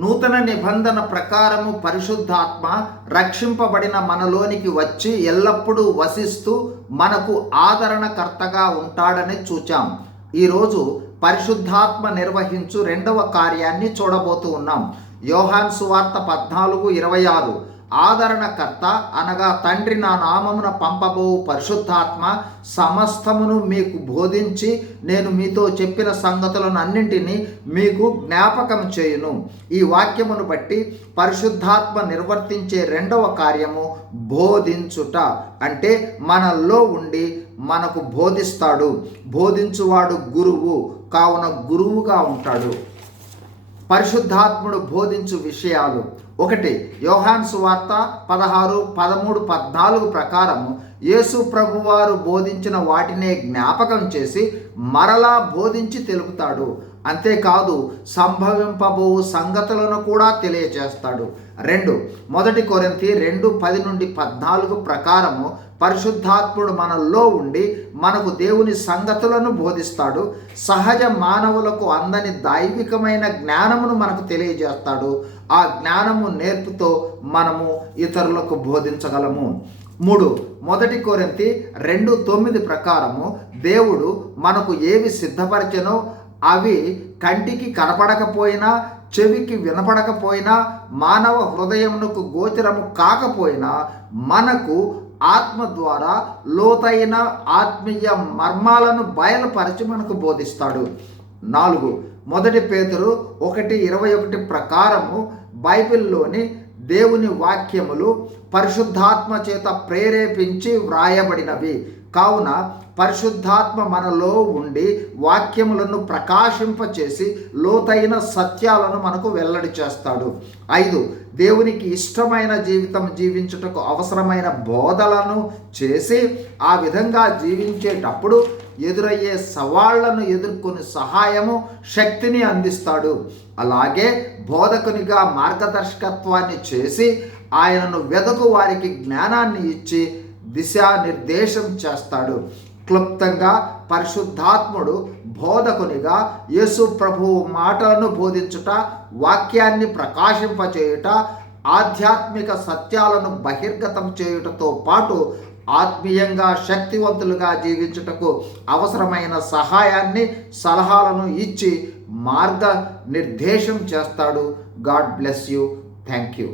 నూతన నిబంధన ప్రకారము పరిశుద్ధాత్మ రక్షింపబడిన మనలోనికి వచ్చి ఎల్లప్పుడూ వసిస్తూ మనకు ఆదరణకర్తగా ఉంటాడని చూచాం. ఈరోజు పరిశుద్ధాత్మ నిర్వహించు రెండవ కార్యాన్ని చూడబోతూ ఉన్నాం. యోహాను సువార్త 14:26 ఆదరణకర్త అనగా తండ్రి నా నామమున పంపబోవు పరిశుద్ధాత్మ సమస్తమును మీకు బోధించి నేను మీతో చెప్పిన సంగతులను అన్నింటినీ మీకు జ్ఞాపకం చేయును. ఈ వాక్యమును బట్టి పరిశుద్ధాత్మ నిర్వర్తించే రెండవ కార్యము బోధించుట. అంటే మనల్లో ఉండి మనకు బోధిస్తాడు. బోధించువాడు గురువు కావున గురువుగా ఉంటాడు. పరిశుద్ధాత్ముడు బోధించు విషయాలు 1 యోహాను సువార్త 16, 13, 14 ప్రకారము యేసు ప్రభువారు బోధించిన వాటినే జ్ఞాపకం చేసి మరలా బోధించి తెలుపుతాడు. అంతేకాదు సంభవింపబో సంగతులను కూడా తెలియజేస్తాడు. 2 1 కొరింథీ 2:10-14 ప్రకారము పరిశుద్ధాత్ముడు మనల్లో ఉండి మనకు దేవుని సంగతులను బోధిస్తాడు. సహజ మానవులకు అందని దైవికమైన జ్ఞానమును మనకు తెలియజేస్తాడు. ఆ జ్ఞానము నేర్పుతో మనము ఇతరులకు బోధించగలము. 3 1 కొరింథీ 2:9 ప్రకారము దేవుడు మనకు ఏవి సిద్ధపరచెనో అవి కంటికి కనపడకపోయినా, చెవికి వినపడకపోయినా, మానవ హృదయమునకు గోచరము కాకపోయినా మనకు ఆత్మ ద్వారా లోతైన ఆత్మీయ మర్మాలను బయలుపరిచి మనకు బోధిస్తాడు. 4 1 పేతురు 1:21 ప్రకారము బైబిల్లోని దేవుని వాక్యములు పరిశుద్ధాత్మ చేత ప్రేరేపించి వ్రాయబడినవి. కావున పరిశుద్ధాత్మ మనలో ఉండి వాక్యములను ప్రకాశింపచేసి లోతైన సత్యాలను మనకు వెల్లడి చేస్తాడు. 5 దేవునికి ఇష్టమైన జీవితం జీవించుటకు అవసరమైన బోధలను చేసి ఆ విధంగా జీవించేటప్పుడు ఎదురయ్యే సవాళ్లను ఎదుర్కొని సహాయము, శక్తిని అందిస్తాడు. అలాగే బోధకునిగా మార్గదర్శకత్వాన్ని చేసి ఆయనను వెదకు వారికి జ్ఞానాన్ని ఇచ్చి దిశానిర్దేశం చేస్తాడు. క్లుప్తంగా పరిశుద్ధాత్ముడు బోధకునిగా యేసు ప్రభువు మాటలను బోధించుట, వాక్యాన్ని ప్రకాశింపచేయుట, ఆధ్యాత్మిక సత్యాలను బహిర్గతం చేయుటతో పాటు ఆత్మీయంగా శక్తివంతులుగా జీవించుటకు అవసరమైన సహాయాన్ని, సలహాలను ఇచ్చి మార్గ నిర్దేశం చేస్తాడు. God bless you. Thank you.